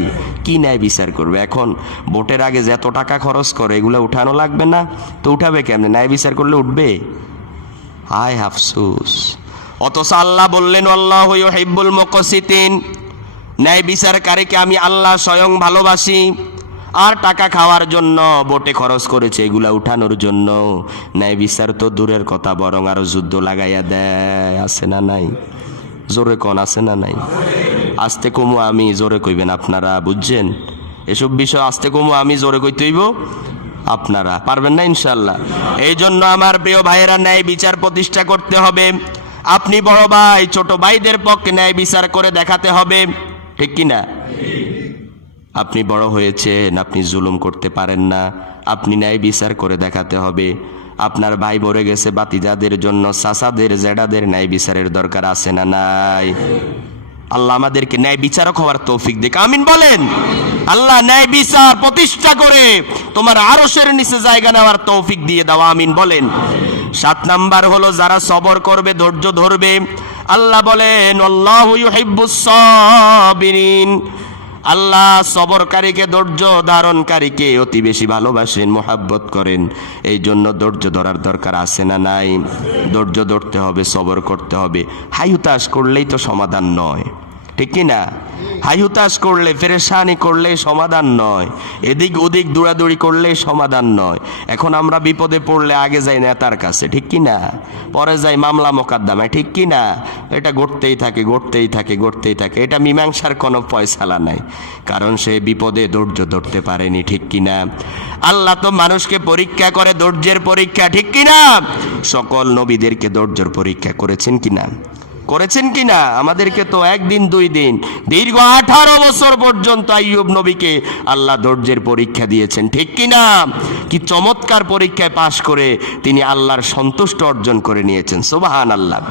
কি ন্যায় বিচার করবে? এখন ভোটের আগে যত টাকা খরচ করে এগুলো উঠানো লাগবে না? তো উঠাবে কেমনে? ন্যায় বিচার করলে উঠবে? হায় আফসোস। অথচ আল্লাহ বললেন, আল্লাহু ইউহিব্বুল মুকসিতিন, ন্যায় বিচারকারীকে আমি আল্লাহ স্বয়ং ভালোবাসি। আর টাকা খাওয়ার জন্য ভোটে খরচ করেছে এগুলা উঠানোর জন্য, ন্যায় বিচার তো দূরের কথা, বরং আরো যুদ্ধ লাগাইয়া দেয়। আছে না নাই? জোরে কোন আছে না নাই? আস্তে কমু আমি, জোরে কইবেন আপনারা, বুঝছেন? এসব বিষয় আস্তে কমু আমি, জোরে কইতে হইব আপনারা। পারবেন না ইনশাল্লাহ? এই জন্য আমার প্রিয় ভাইয়েরা, ন্যায় বিচার প্রতিষ্ঠা করতে হবে। আপনি বড় ভাই ছোট ভাইদের পক্ষে ন্যায় বিচার করে দেখাতে হবে, ঠিক কিনা? আপনি বড় হয়েছেন, আপনি জুলুম করতে পারেন না, আপনি ন্যায় বিচার করে দেখাতে হবে। আপনার ভাই মরে গেছে, বাতিজাদের জন্য, চাচাদের, জেডাদের ন্যায় বিচারের দরকার আছে না নাই? আল্লাহ আমাদেরকে ন্যায় বিচারক হওয়ার তৌফিক দিক, আমিন বলেন। আল্লাহ ন্যায় বিচার প্রতিষ্ঠা করে তোমার আরশের নিচে জায়গা নেওয়ার তৌফিক দিয়ে দাও, আমিন বলেন। 7 নাম্বার হলো যারা সবর করবে, ধৈর্য ধরবে। আল্লাহ বলেন, আল্লাহু ইউহিব্বুস সাবিরিন, আল্লাহ সবরকারীকে, ধৈর্য ধারণকারীকে অতি বেশি ভালোবাসেন, মোহাব্বত করেন। এই জন্য ধৈর্য ধরার দরকার আছে না নাই? ধৈর্য ধরতে হবে, সবর করতে হবে। হাইহুতাশ করলেই তো সমাধান নয়, ঠিক কিনা? হাইহুতাশ করলে, পেরেশানি করলে সমাধান নয়, এদিক ওদিক দৌড়াদৌড়ি করলে সমাধান নয়। এখন আমরা বিপদে পড়লে আগে যাই নেতার কাছে, ঠিক কিনা? পরে যাই মামলা মোকদ্দমায়, ঠিক কিনা? এটা ঘটতেই থাকে, ঘটতেই থাকে, ঘটতেই থাকে। এটা মীমাংসার কোনো ফয়সালা নাই, কারণ সে বিপদে ধৈর্য ধরতে পারেনি, ঠিক কিনা? আল্লাহ তো মানুষকে পরীক্ষা করে, ধৈর্যের পরীক্ষা, ঠিক কিনা? সকল নবীদেরকে ধৈর্যের পরীক্ষা করেছেন কিনা? করেছেন কিনা? আমাদেরকে তো 1 দিন 2 দিন, দীর্ঘ 18 বছর পর্যন্ত আইয়ুব নবীকে আল্লাহ ধৈর্যের পরীক্ষা দিয়েছেন, ঠিক কিনা? কি চমৎকার পরীক্ষায় পাশ করে তিনি আল্লাহর সন্তুষ্ট অর্জন করে নিয়েছেন, সুবহানাল্লাহ।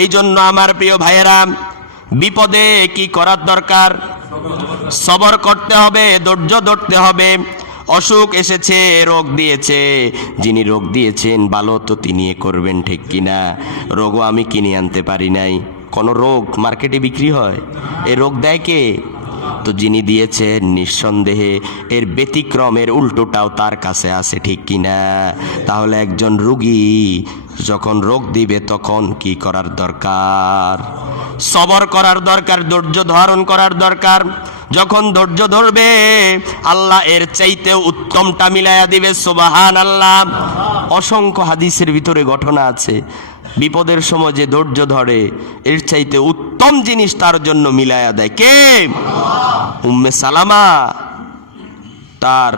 এই জন্য আমার প্রিয় ভাইয়েরা, বিপদে কি করার দরকার? সবর করতে হবে, ধৈর্য ধরতে হবে। অসুখ এসেছে, রোগ দিয়েছে, যিনি রোগ দিয়েছেন ভালো তো তিনি করবেন, ঠিক কিনা? রোগও আমি কিনে আনতে পারি নাই। কোন রোগ মার্কেটে বিক্রি হয়? এ রোগ দেয় কে? তো যিনি দিয়েছেন নিঃসন্দেহে এর ব্যতিক্রম, এর উল্টোটাও তার কাছে আছে, ঠিক কিনা? তাহলে একজন রোগী যখন রোগ দিবে তখন কি করার দরকার? সবর করার দরকার, ধৈর্য ধারণ করার দরকার। যখন ধৈর্য ধরবে আল্লাহ এর চাইতে উত্তমটা মিলাইয়া দিবে, সুবহানাল্লাহ। অসংখ্য হাদিসের ভিতরে ঘটনা আছে, বিপদের সময় যে ধৈর্য ধরে এর চাইতে উত্তম জিনিস তার জন্য মিলাইয়া দেয়। কে? উম্মে সালামা তার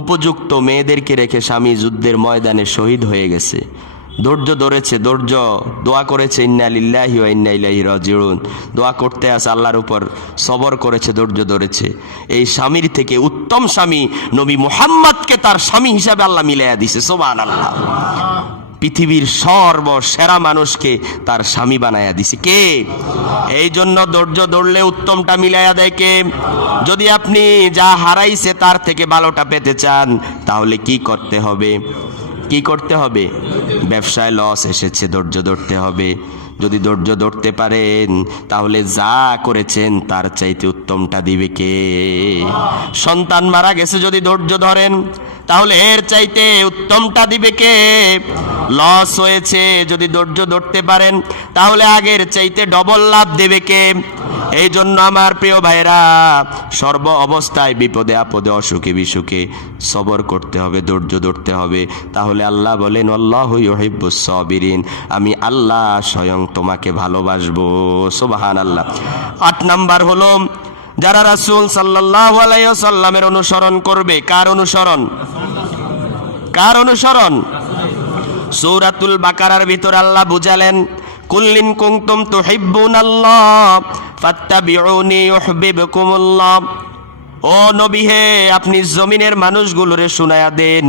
উপযুক্ত মেয়েদেরকে রেখে স্বামী যুদ্ধের ময়দানে শহীদ হয়ে গেছে। ধৈর্য ধরেছে, ধৈর্য দোয়া করেছে, ইন্না লিল্লাহি ওয়া ইন্না ইলাইহি রাজিউন, দোয়া করতে আছে আল্লাহর উপর, সবর করেছে, ধৈর্য ধরেছে। এই স্বামীর থেকে উত্তম স্বামী নবী মুহাম্মদকে তার স্বামী হিসাবে আল্লাহ মিলাইয়া দিছে, সুবহানাল্লাহ। পৃথিবীর সর্বসেরা মানুষকে তার স্বামী বানাইয়া দিছে কে? এই জন্য ধৈর্য ধরলে উত্তমটা মিলাইয়া দেয় কে? যদি আপনি যা হারাইছে তার থেকে ভালোটা পেতে চান তাহলে কি করতে হবে? কি করতে হবে? ব্যবসায় লস এসেছে, ধৈর্য ধরতে হবে। যদি ধৈর্য ধরতে পারেন তাহলে যা করেছেন তার চাইতে উত্তমটা দিবে কে? সন্তান মারা গেছে, যদি ধৈর্য ধরেন তাহলে এর চাইতে উত্তমটা দিবে কে? লস হয়েছে, যদি ধৈর্য ধরতে পারেন তাহলে আগের চাইতে ডবল লাভ দেবে কে? এই জন্য আমার প্রিয় ভাইরা, সর্ব অবস্থায় বিপদে আপদে অসুখে বিসুখে সবর করতে হবে, ধৈর্য ধরতে হবে। তাহলে আল্লাহ বলেন আল্লাহু ইউহিব্বুস সাবিরিন, আমি আল্লাহ স্বয়ং তোমাকে ভালোবাসবো। সুবহানাল্লাহ। 8 নাম্বার হলো যারা রাসূল সাল্লাল্লাহু আলাইহি ওয়াসাল্লামের অনুসরণ করবে। কার অনুসরণ? কার অনুসরণ? সূরাতুল বাকারার ভিতর আল্লাহ বুঝালেন, কুল্লিন কুনতুম তুহিব্বুনাল্লাহ ফাত্তাবিউনি ইউহিব্বুকুমুল্লাহ। ও নবী হে, আপনি জমিনের মানুষগুলোরে শুনায়া দেন,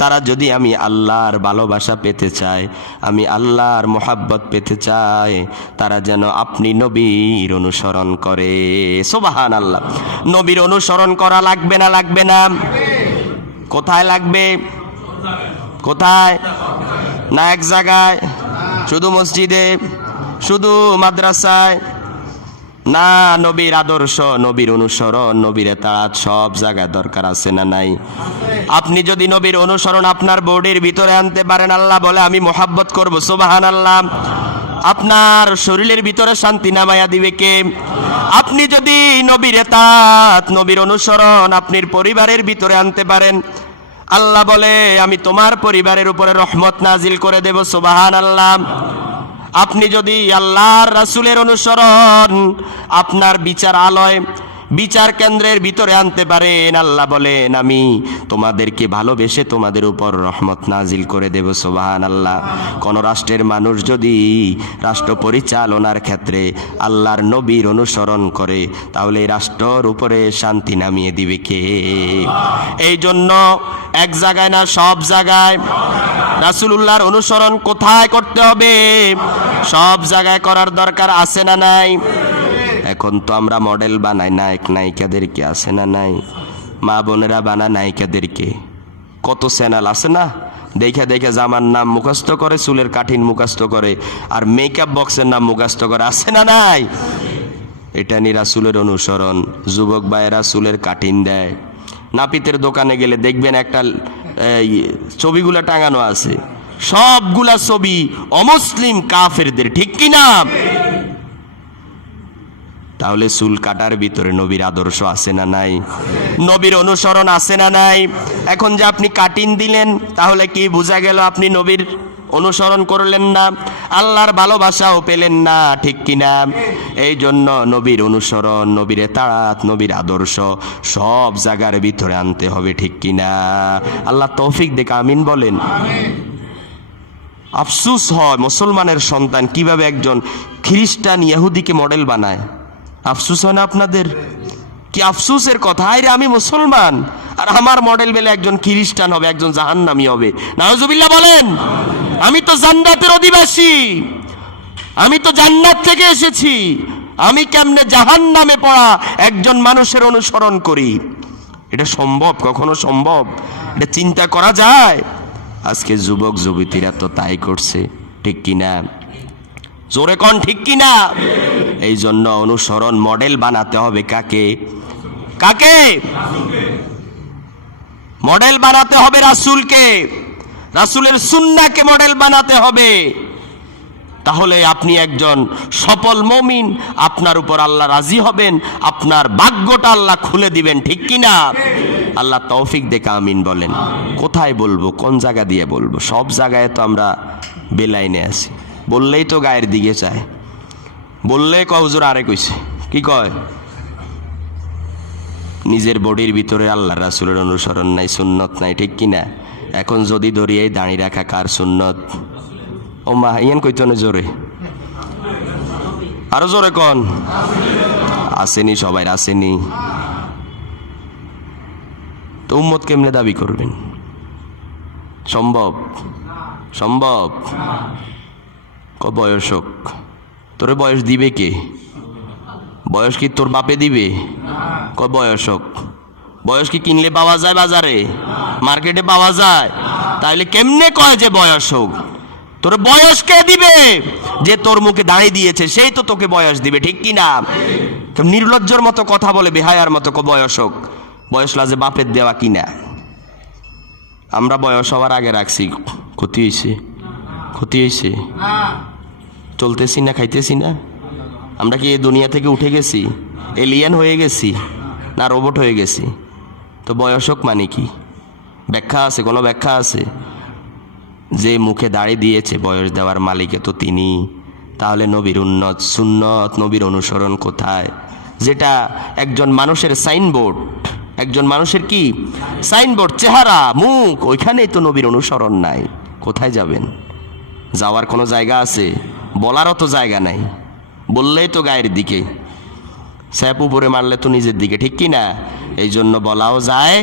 তারা যদি আমি আল্লাহর ভালোবাসা পেতে চায়, আমি আল্লাহর মোহাব্বত পেতে চায়, তারা যেন আপনি নবীর অনুসরণ করে। সুবহানাল্লাহ। নবীর অনুসরণ করা লাগবে না? লাগবে না? কোথায় লাগবে? কোথায়? না এক জায়গায়? শুধু মসজিদে? শুধু মাদ্রাসায়? না, নবীর আদর্শ, নবীর অনুসরণ, নবীর তাআত সব জায়গায় দরকার আছে না নাই? আপনি যদি নবীর অনুসরণ আপনার বডির ভিতরে আনতে পারেন, আল্লাহ বলে আমি মোহাব্বত করব। সুবহানাল্লাহ। আপনার শরীরের ভিতরে শান্তি নামায়া দিবে কে? আপনি যদি নবীর তাআত, নবীর অনুসরণ আপনার পরিবারের ভিতরে আনতে পারেন, আল্লাহ বলে আমি তোমার পরিবারের উপরে রহমত নাজিল করে দেব। সুবহানাল্লাহ। আপনি যদি আল্লাহর রাসূলের অনুসরণ আপনার বিচারালয়, বিচার কেন্দ্রের ভিতরে আনতে পারেন, আল্লাহ বলেন আমি তোমাদেরকে ভালোবেসে তোমাদের উপর রহমত নাজিল করে দেব। সুবহানাল্লাহ। কোন রাষ্ট্রের মানুষ যদি রাষ্ট্র পরিচালনার ক্ষেত্রে আল্লাহর নবীর অনুসরণ করে, তাহলে এই রাষ্ট্রের উপরে শান্তি নামিয়ে দিবে কে? এই জন্য এক জায়গায় না, সব জায়গায় রাসূলুল্লাহর অনুসরণ কোথায় করতে হবে? সব জায়গায় করার দরকার আছে না নাই? এখন তো আমরা মডেল বানাই নায়ক নায়িকাদেরকে, আছে না নাই? মা বোনেরা বানায় নায়িকাদেরকে, কত চ্যানেল আছে না? দেখে দেখে জামার নাম মুখস্থ করে, চুলের কাঠিন মুখস্থ করে, আর মেকআপ বক্সের নাম মুখস্থ করে, আছে না নাই? এটা নি রাসূলের অনুসরণ। যুবক ভাইয়েরা চুলের কাঠিন দেয়, নাপিতের দোকানে গেলে দেখবেন একটা ছবিগুলা টাঙানো আছে, সবগুলা ছবি অমুসলিম কাফেরদের, ঠিক কিনা? তাহলে চুল কাটার ভিতরে নবীর আদর্শ আছে না নাই? নবীর অনুসরণ আছে না নাই? এখন যে আপনি কাটিন দিলেন, তাহলে কি বোঝা গেল আপনি নবীর অনুসরণ করলেন না, আল্লাহর ভালোবাসাও পেলেন না, ঠিক কিনা? এই জন্য নবীর অনুসরণ, নবীর তাআত, নবীর আদর্শ সব জায়গার ভিতরে আনতে হবে, ঠিক কিনা? আল্লাহ তৌফিক দেখ, আমিন বলেন। আফসুস হয় মুসলমানের সন্তান কিভাবে একজন খ্রিস্টান ইহুদিকে মডেল বানায়। আফসুস হয় না আপনাদের? কি আফসুসের কথা! আরে আমি মুসলমান, আর আমার মডেল বেলে একজন খ্রিস্টান হবে, একজন জাহান্নামী হবে। নাউজুবিল্লাহ বলেন। আমি তো জান্নাতের অধিবাসী, আমি তো জান্নাত থেকে এসেছি, আমি কেমনে জাহান্নামে পড়া একজন মানুষের অনুসরণ করি? এটা সম্ভব? কখনো সম্ভব? এটা চিন্তা করা যায়? আজকে যুবক যুবতীরা তো তাই করছে, ঠিক কিনা? জোরে কোন ঠিক কিনা? এই জন্য অনুসরণ, মডেল বানাতে হবে কাকে? কাকে মডেল বানাতে হবে? রাসূলকে, রাসূলের সুন্নাহকে মডেল বানাতে হবে। তাহলে আপনি একজন সফল মুমিন, আপনার উপর আল্লাহ রাজি হবেন, আপনার ভাগ্যটা আল্লাহ খুলে দিবেন, ঠিক কিনা? আল্লাহ তৌফিক দেখে আমিন বলেন। কোথায় বলবো, কোন জায়গা দিয়ে বলবো? সব জায়গায় তো আমরা বেলাইনে আছি, বললেই তো গায়ের দিকে চায়, বললে কয় হুজুর আরে কইছে, কি কয়? নিজের বডির ভিতরে আল্লাহ রাসূলের অনুসরণ নাই, সুন্নত নাই, ঠিক কিনা? এখন যদি ধরি এই দাঁড়িয়ে রাখা কার সুন্নত? ও মা, ইয়ান কইতো না জোরে, আরো জোরে কন। আসেনি সবাই, আসেনি তো উম্মত কেমনে দাবি করবেন? সম্ভব? সম্ভব? বয়স হোক, তোরে বয়স দিবে কে? বয়স কি তোর বাপে দিবে? বয়স হোক। বয়স কি কিনলে পাওয়া যায় বাজারে, মার্কেটে পাওয়া যায়? তাইলে কেমনে কয় যে বয়স হোক? তোর বয়স কে দিবে? যে তোর মুখে দাঁড়িয়ে দিয়েছে সেই তো তোকে বয়স দিবে, ঠিক কিনা? নির্লজ্জর মতো কথা বলে, বেহায়ার মতো বয়স হোক। বয়স লাজে বাপের দেওয়া কিনা? আমরা বয়স হওয়ার আগে রাখছি, ক্ষতি হয়েছে? ক্ষতি হয়েছে? চলতেছি না, খাইতেছি না? আমরা কি এই দুনিয়া থেকে উঠে গেছি, এলিয়েন হয়ে গেছি, না রোবট হয়ে গেছি? তো বয়সক মানে কি? ব্যাখ্যা আছে? কোনো ব্যাখ্যা আছে? যে মুখে দাড়ি দিয়েছে বয়স দেওয়ার মালিকে তো তিনি। তাহলে নবীর উন্নত সুন্নত, নবীর অনুসরণ কোথায়? যেটা একজন মানুষের সাইনবোর্ড, একজন মানুষের কি সাইনবোর্ড, চেহারা, মুখ, ওইখানেই তো নবীর অনুসরণ নাই। কোথায় যাবেন? যাওয়ার কোনো জায়গা আছে? বলারও তো জায়গা নাই, বললেই তো গায়ের দিকে, স্যাপ উপরে মারলে তো নিজের দিকে, ঠিক কি না? এই জন্য বলাও যায়।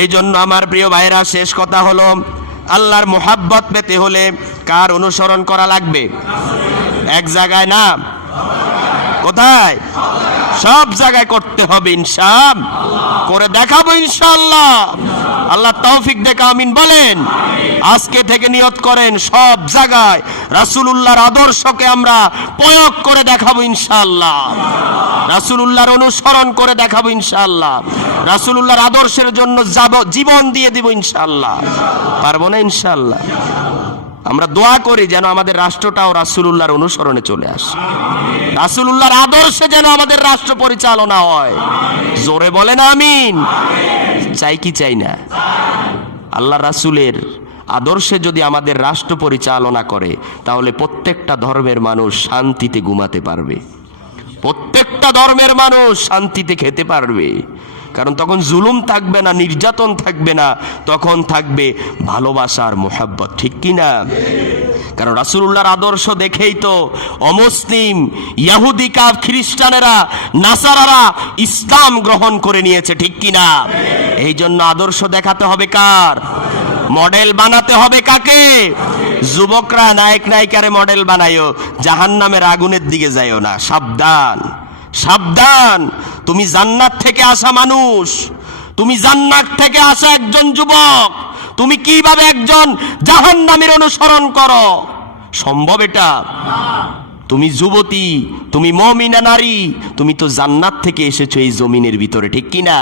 এই জন্য আমার প্রিয় ভাইরা, শেষ কথা হলো, আল্লাহর মোহাব্বত পেতে হলে কার অনুসরণ করা লাগবে? এক জায়গায় না, কোথায়? সব জায়গায় করতে হবে ইনশাআল্লাহ, করে দেখাবো ইনশাআল্লাহ। আল্লাহ তৌফিক দেখ, আমিন বলেন। আজকে থেকে নিয়ত করেন সব জায়গায় রাসূলুল্লাহর আদর্শকে আমরা প্রয়োগ করে দেখাবো ইনশাআল্লাহ, রাসূলুল্লাহর অনুসরণ করে দেখাবো ইনশাআল্লাহ, রাসূলুল্লাহর আদর্শের জন্য জীবন দিয়ে দিব ইনশাআল্লাহ। পারবো না ইনশাআল্লাহ? আমরা দোয়া করি যেন আমাদের রাষ্ট্রটাও রাসূলুল্লাহর অনুসরণে চলে আসে, রাসূলুল্লাহর আদর্শে যেন আমাদের রাষ্ট্র পরিচালনা হয়। জোরে বলেন আমিন। চাই কি চাই না? আল্লাহ রাসূলের আদর্শে যদি আমাদের রাষ্ট্র পরিচালনা করে, তাহলে প্রত্যেকটা ধর্মের মানুষ শান্তিতে ঘুমাতে পারবে, প্রত্যেকটা ধর্মের মানুষ শান্তিতে খেতে পারবে। কারণ তখন জুলুম থাকবে না, নির্যাতন থাকবে না, তখন থাকবে ভালোবাসার মোহাব্বত, ঠিক কি না? কারণ রাসূলুল্লাহর আদর্শ দেখেই তো অমুসলিম, ইহুদি, খ্রিস্টানেরা, নাসারারা ইসলাম গ্রহণ করে নিয়েছে, ঠিক কি না? এই জন্য আদর্শ দেখাতে হবে কার? মডেল বানাতে হবে কাকে? যুবকরা নায়ক নায়িকারে মডেল বানায়ো, জাহান্নামের আগুনের দিকে যাইও না। সাবধান, সাবধান। তুমি জান্নাত থেকে আসা মানুষ, তুমি জান্নাত থেকে আসা একজন যুবক, তুমি কিভাবে একজন জাহান্নামের অনুসরণ করো? সম্ভব এটা? তুমি যুবতী, তুমি মুমিনা নারী, তুমি তো জান্নাত থেকে এসেছো এই জমিনের ভিতরে, ঠিক কি না?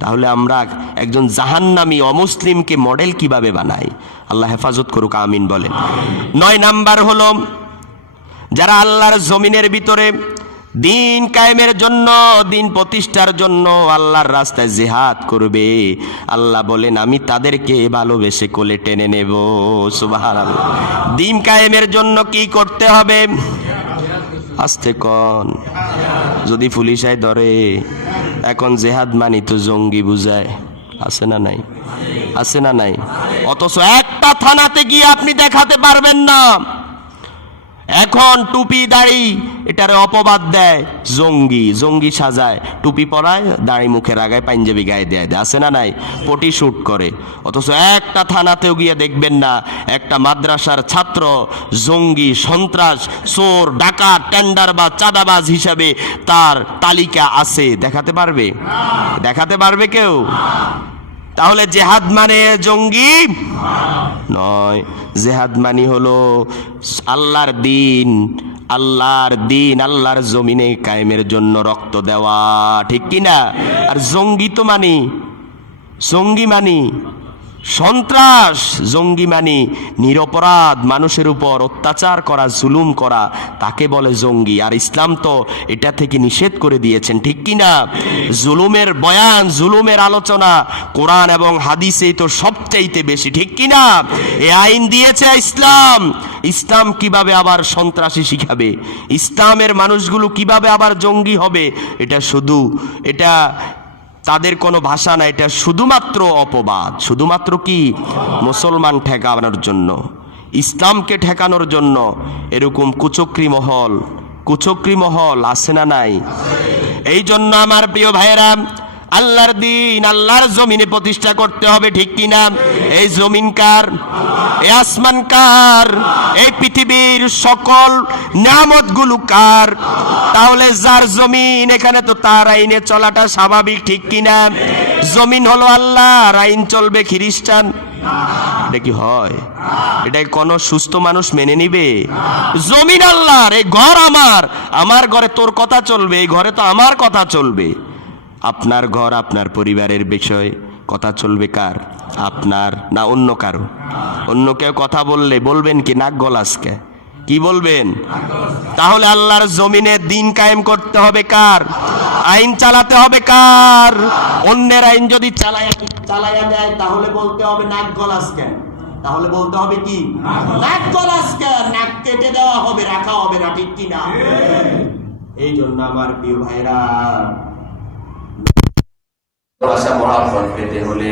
তাহলে আমরা একজন জাহান্নামী অমুসলিমকে মডেল কিভাবে বানাই? আল্লাহ হেফাজত করুক, আমিন বলেন। 9 নাম্বার হলো, যারা আল্লাহর জমিনের ভিতরে দিন কায়েমের জন্য, দিন প্রতিষ্ঠার জন্য আল্লাহর রাস্তায় জিহাদ করবে, আল্লাহ বলেন আমি তাদেরকে ভালোবেসে কোলে টেনে নেব। সুবহানাল্লাহ। দিন কায়েমের জন্য কি করতে হবে? আস্তে কন, যদি পুলিশাই ধরে। এখন জিহাদ মানি তো জঙ্গি বুঝায়, আছে না নাই? আছে না নাই? অথচ একটা থানাতে গিয়ে আপনি দেখাতে পারবেন না। এখন টুপি দাড়ি এটারে অপবাদ দেয়, জঙ্গি, জঙ্গি সাজায়, টুপি পরায়, দাড়ি মুখের আগায়, পাঞ্জাবি গায়ে দেয়, আছে না নাই? পটি শুট করে। অথচ একটা থানাতেও গিয়ে দেখবেন না একটা মাদ্রাসার ছাত্র জঙ্গি, সন্ত্রাস, চোর, ডাকাত, টেন্ডারবাজ, চাঁদাবাজ হিসাবে তার তালিকা আছে। দেখাতে পারবে? দেখাতে পারবে কেউ? তাহলে জেহাদ মানে জঙ্গি নয়। জেহাদ মানে হলো আল্লাহর দিন, আল্লাহর দিন আল্লাহর জমিনে কায়েমের জন্য রক্ত দেওয়া, ঠিক কিনা? আর জঙ্গি তো মানি, জঙ্গি মানি সন্ত্রাস, জঙ্গি মানি নিরপরাধ মানুষের উপর অত্যাচার করা, জুলুম করা, তাকে বলে জঙ্গি। আর ইসলাম তো এটা থেকে নিষেধ করে দিয়েছেন, ঠিক কিনা? জুলুমের বয়ান, জুলুমের আলোচনা কোরআন এবং হাদিসেই তো সবচাইতে বেশি, ঠিক কিনা? এই আইন দিয়েছে ইসলাম। ইসলাম কিভাবে আবার সন্ত্রাসী শিখাবে? ইসলামের মানুষগুলো কিভাবে আবার জঙ্গি হবে? এটা শুধু, এটা তাদের কোনো ভাষা না, এটা শুধুমাত্র অপবাদ। শুধুমাত্র কি? মুসলমান ঠেকানোর জন্য, ইসলামকে ঠেকানোর জন্য এরকম কুচক্রী মহল, কুচক্রী মহল আছে না নাই? এই জন্য আমার প্রিয় ভাইয়েরা, আল্লাহর দিন আল্লাহর জমিনে প্রতিষ্ঠা করতে হবে, ঠিক কিনা? এই জমিন কার? এই আসমান কার? এই পৃথিবীর সকল নিয়ামতগুলো কার? তাহলে যার জমিন, এখানে তো তার আইনে চলাটা স্বাভাবিক, ঠিক কিনা? জমিন হলো আল্লাহর, আইন চলবে খ্রিস্টান। এটা কি হয়? এটা কোন সুস্থ মানুষ মেনে নিবে? জমিন আল্লাহর, এই ঘর আমার, আমার ঘরে তোর কথা চলবে, এই ঘরে তো আমার কথা চলবে। আপনার ঘর, আপনার পরিবারের বিষয় কথা চলবে কার? আপনার না অন্য কারো? অন্য কেউ কথা বললে বলবেন কি নাক গলাসকে? কি বলবেন? তাহলে আল্লাহর জমিনে দিন কায়েম করতে হবে কার? আইন চালাতে হবে কার? অন্যের আইন যদি চালায়া দেয় তাহলে বলতে হবে নাক গলাস কেন? তাহলে বলতে হবে কি? নাক গলাস কেন? নাক কেটে দেওয়া হবে, রাখা হবে না, ঠিক কিনা? এই জন্য আমার প্রিয় ভাইরা, ভালোবাসা মহব্বত পেতে হলে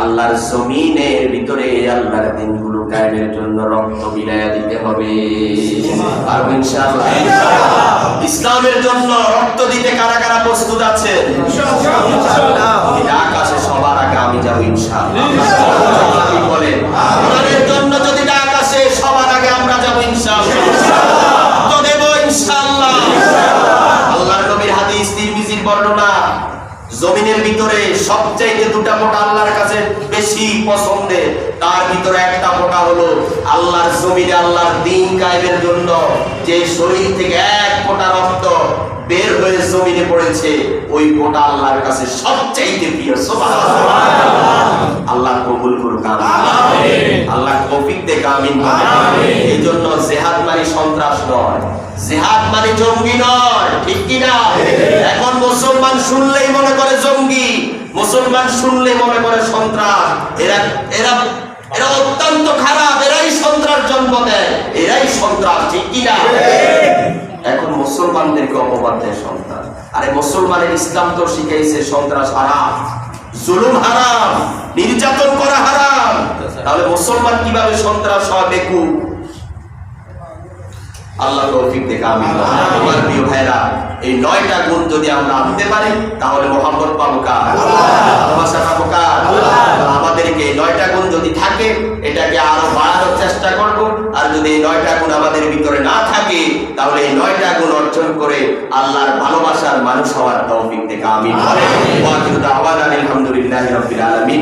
আল্লাহর জমিনের ভিতরে আল্লাহর দিনগুলো কায়েমের জন্য রক্ত বিলায়া দিতে হবে। আর ইনশাআল্লাহ ইসলামের জন্য রক্ত দিতে কারা কারা প্রস্তুত আছে? ইনশাআল্লাহ। আকাশে সবার আগে আমি যাব ইনশাআল্লাহ। কি বলেন? আমাদের জন্য যদি ডাক আসে সবার আগে আমরা যাব ইনশাআল্লাহ। তো দেব ইনশাআল্লাহ। আল্লাহর নবীর হাদিস, তিরমিজির বর্ণনা, জমিনের ভিতরে সবচাইতে দুটা মোটা আল্লাহর কাছে বেশি পছন্দের, তার ভিতরে একটা মোটা হলো আল্লাহর জমিনে আল্লাহর দ্বীন কায়েমের জন্য যে শরীর থেকে এক ফোঁটা রক্ত বের হয়ে জমিনে পড়েছে, ওই ফোঁটা আল্লাহর কাছে সবচাইতে প্রিয়। সুবহানাল্লাহ। আল্লাহ কবুল করুক, আমিন। আল্লাহ তৌফিক দেখ, আমিন। এই জন্য জিহাদ মানে সন্ত্রাস নয়, জিহাদ মানে জঙ্গি নয়, ঠিক কি না? এখন মুসলমান শুনলেই মনে করে জঙ্গি, মুসলমান শুনলেই মনে করে সন্ত্রাস। এরা এরা এরা অত্যন্ত খারাপ, এরাই সন্ত্রাস জন্ম দেয়, এরাই সন্ত্রাস, ঠিক কি না? এখন মুসলমানদেরকে অপবাদ দেয় সন্ত্রাস। আরে মুসলমানের ইসলাম তো শিখাইছে সন্ত্রাস হারাম, জুলুম হারাম, নির্যাতন করা হারাম। তাহলে মুসলমান কিভাবে সন্ত্রাস হয়? বেকুব। আল্লাহ তৌফিক দেখ, আমিন। আমার প্রিয় ভাইরা, এই 9টা গুণ যদি আমরা আনতে পারি তাহলে মহব্বত পাবো কার? ভালোবাসা পাবো কার? আমাদেরকে 9টা গুণ যদি থাকে এটাকে আরো বাড়ানোর চেষ্টা করব। আর যদি এই 9টা গুণ আমাদের ভিতরে না থাকে তাহলে এই 9টা গুণ অর্জন করে আল্লাহর ভালোবাসার মানুষ হওয়ার তৌফিক দেখ, আমিন। ওয়া আখিরু দাওয়ানা আলহামদুলিল্লাহি রাব্বিল আলামিন।